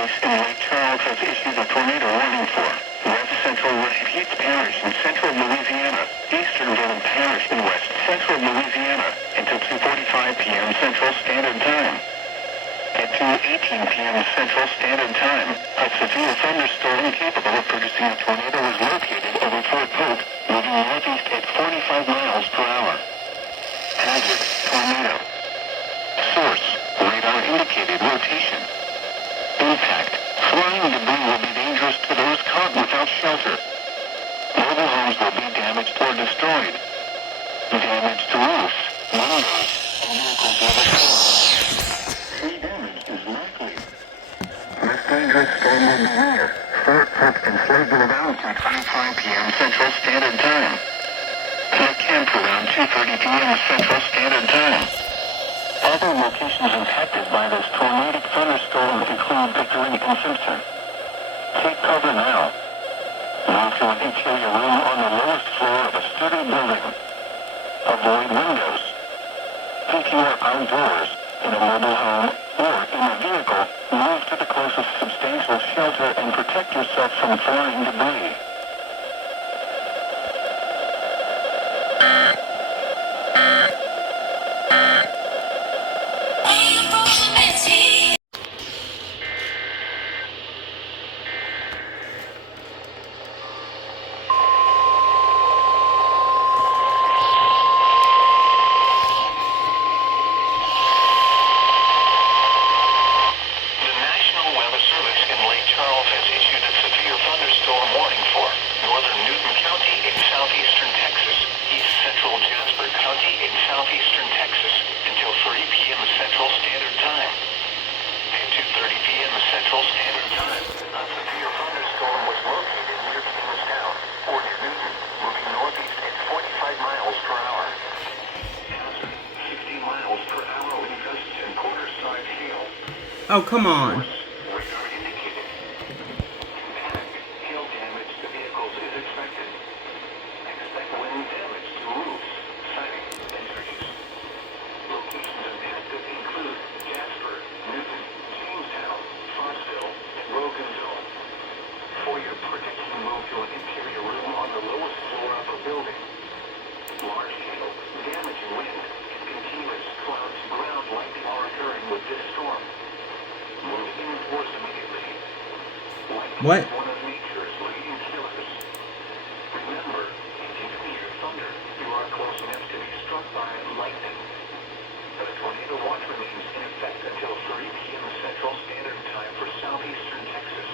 Service in Lake Charles has issued a tornado warning for West Central Mesquite Parish in central Louisiana, Eastern Dillon Parish in west central Louisiana, until 2:45 p.m. Central Standard Time. At 2:18 p.m. Central Standard Time, a severe thunderstorm capable of producing a tornado was located over Fort Polk, moving northeast at 45 miles per hour. Hazard, tornado. Source, radar indicated rotation. Impact, flying debris will be dangerous to those caught without shelter. Mobile homes will be damaged or destroyed. Damage to roofs, windows, and vehicles will be destroyed. Tree damage is likely. This dangerous storm will be near Fort Polk and Slagville Valley at 5 p.m. Central Standard Time. At camp around 2:30 p.m. Central Standard Time. Other locations impacted by this tornadic thunderstorm include Victory and Simpson. Take cover now. Move to an interior room on the lowest floor of a sturdy building. Avoid windows. If you are outdoors, in a mobile home, or in a vehicle, move to the closest substantial shelter and protect yourself from flying debris. Oh, come on. What? One of nature's leading killers. Remember, if you hear thunder, you are close enough to be struck by lightning. But a tornado watch remains in effect until 3 p.m. Central Standard Time for southeastern Texas.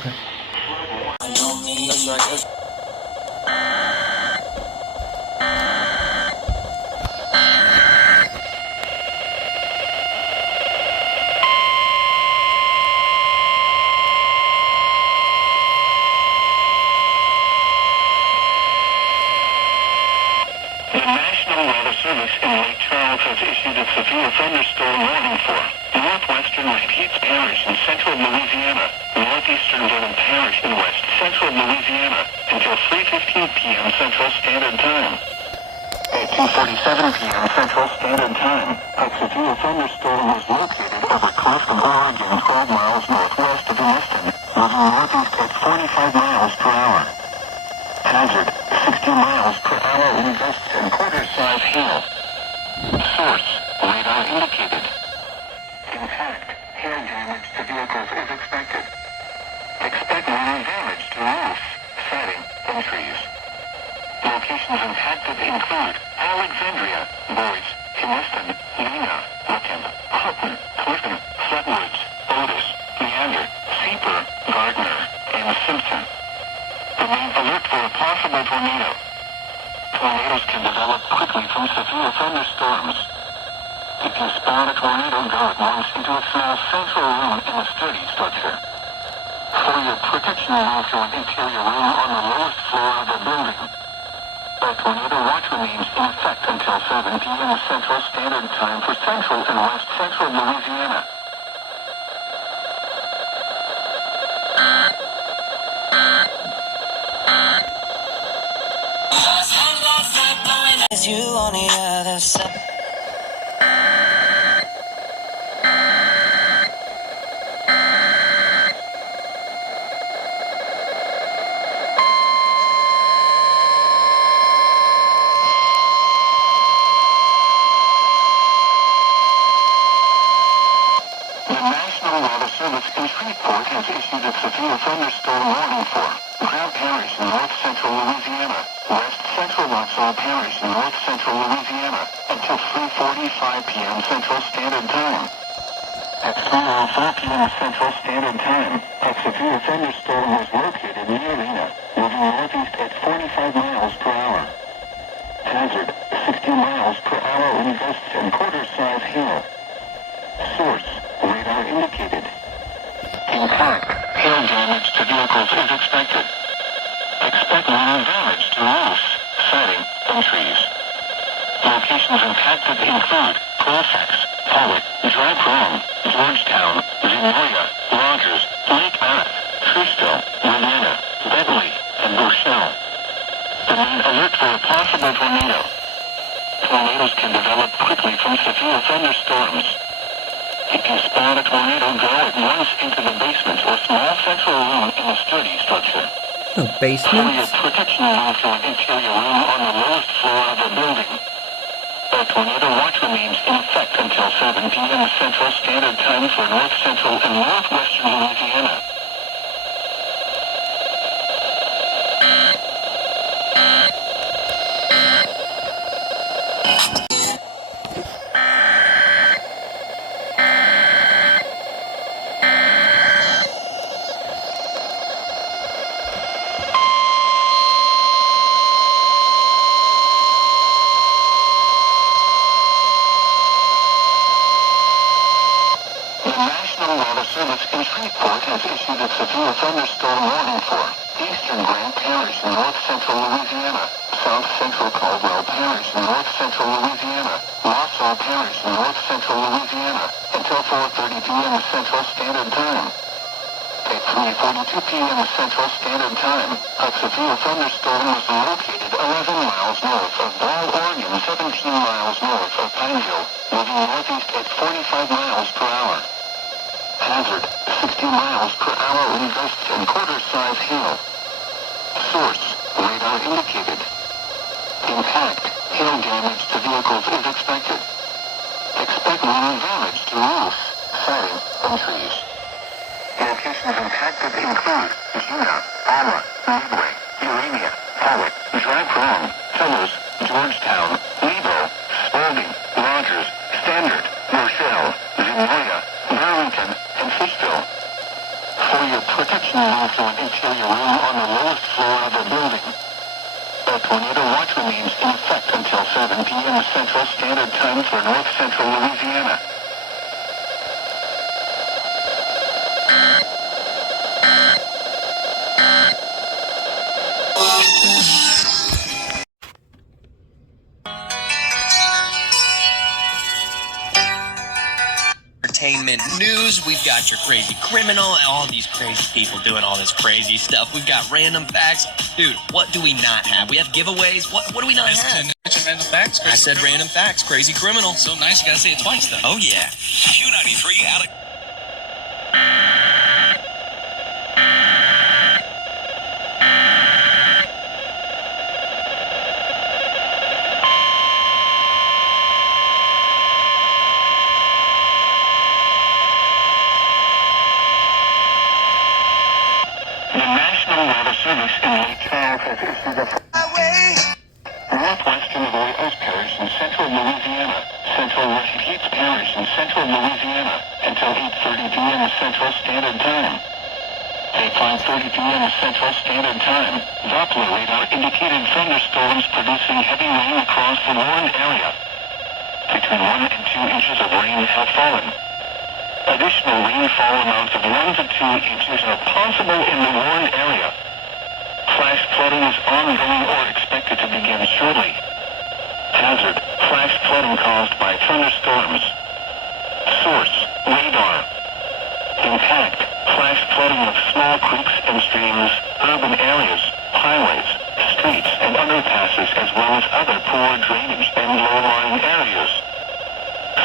Okay. That's right. Service in Lake Charles has issued a severe thunderstorm warning for northwestern Mesquite Parish in central Louisiana, northeastern Dillon Parish in west central Louisiana, until 3:15 p.m. Central Standard Time. At 2:47 p.m. Central Standard Time, a severe thunderstorm was located over Clifton, Oregon, 12 miles northwest of Evanston, moving northeast at 45 miles per hour. Hazard, 60 miles per hour in gusts and quarter-size hail. Source, radar indicated. Impact, hail damage to vehicles is expected. Expect minor damage to roofs, siding, and trees. Locations impacted include Alexandria, Boyce, Kiniston, Lena, Wickham, Houghton, Clifton, Flatwoods, Otis, Leander, Seeper, Gardner, and Simpson. Remain alert for a possible tornado. Tornadoes can develop quickly from severe thunderstorms. If you spot a tornado, go at once into a small central room in a sturdy structure. For your protection, move to an interior room on the lowest floor of the building. A tornado watch remains in effect until 7 p.m. Central Standard Time for central and west central Louisiana. You on the other side. National Weather Service in Shreveport has issued a severe thunderstorm warning for Grant Parish in north central Louisiana, west central Russell Parish in north central Louisiana, until 3:45 p.m. Central Standard Time. At 3:04 p.m. Central Standard Time, a severe thunderstorm was located near Lena, moving northeast at 45 miles per hour. Hazard, 60 miles per hour wind gusts and quarter-size hail. Source, radar indicated. Impact, hail damage to vehicles is expected. Expect minor damage to roofs, siding, and trees. Locations impacted include Colfax, Pollock, Dry Prong, Georgetown, Zenoya, Rogers, Lake Arrowhead, Trussville, Ravenna, Bentley, and Rochelle. Remain alert for a possible tornado. Tornadoes can develop quickly from severe thunderstorms. If you spot a tornado, go at once into the basement or small central room in a sturdy structure. No For basement? your protection, move to an interior room on the lowest floor of a building. A tornado watch remains in effect until 7 p.m. Central Standard Time for north central and northwestern Louisiana. The National Weather Service in Shreveport has issued a severe thunderstorm warning for eastern Grant Parish in north central Louisiana, south central Caldwell Parish in north central Louisiana, Wausau Parish in north central Louisiana, until 4:30 p.m. Central Standard Time. At 3:42 p.m. Central Standard Time, a severe thunderstorm was located 11 miles north of Ball, Oregon, 17 miles north of Pineville, moving northeast at 45 miles per hour. Hazard, 60 miles per hour wind gusts and quarter-size hail. Source, radar indicated. Impact, hail damage to vehicles is expected. Expect minor damage to roofs, siding, and trees. Locations impacted include Gina, Alma, Midway, Urania, Pollock, Dry Prong, Pillars, Georgetown, Nebo, Spalding, Rogers, Standard, Rochelle, Zenoya, Burlington, and Fishville. For your protection, move to an interior room on the lowest floor of a building. A tornado watch remains in effect until 7 p.m. Central Standard Time for north central Louisiana. Entertainment news. We've got your crazy criminal, all these crazy people doing all this crazy stuff. We've got random facts. Dude, what do we not have? We have giveaways. What do we not have? Random facts. I said random facts. Crazy criminal. So nice, you gotta say it twice though. Oh, yeah. Q93 Alex. The National Weather Service in Lake Charles has issued a northwestern Royals Parish in central Louisiana, central Mesquite Parish in central Louisiana, until 8:30 p.m. Central Standard Time. At 5:30 p.m. Central Standard Time, Doppler radar indicated thunderstorms producing heavy rain across the warned area. Between 1 and 2 inches of rain have fallen. Additional rainfall amounts of 1 to 2 inches are possible in the warned area. Flash flooding is ongoing or expected to begin shortly. Hazard, flash flooding caused by thunderstorms. Source, radar. Impact, flash flooding of small creeks and streams, urban areas, highways, streets and underpasses, as well as other poor drainage and low-lying areas.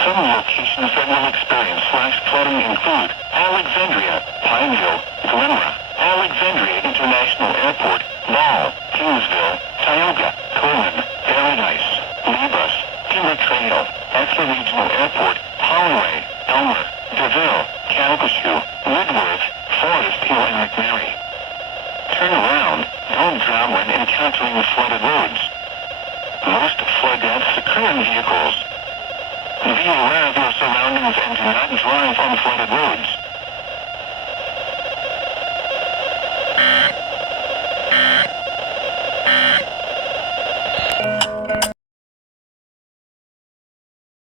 Some locations that will experience flash flooding include Alexandria, Pineville, Glenra, Alexandria International Airport, Ball, Kingsville, Tioga, Coleman, Paradise, Libus, Timber Trail, Eckler Regional Airport, Holloway, Elmer, Seville, Calcasieu, Woodworth, Forest Hill, and McMurray. Turn around, don't drown when encountering flooded roads. Most flood deaths occur in vehicles. Be aware of your surroundings and do not drive on flooded roads.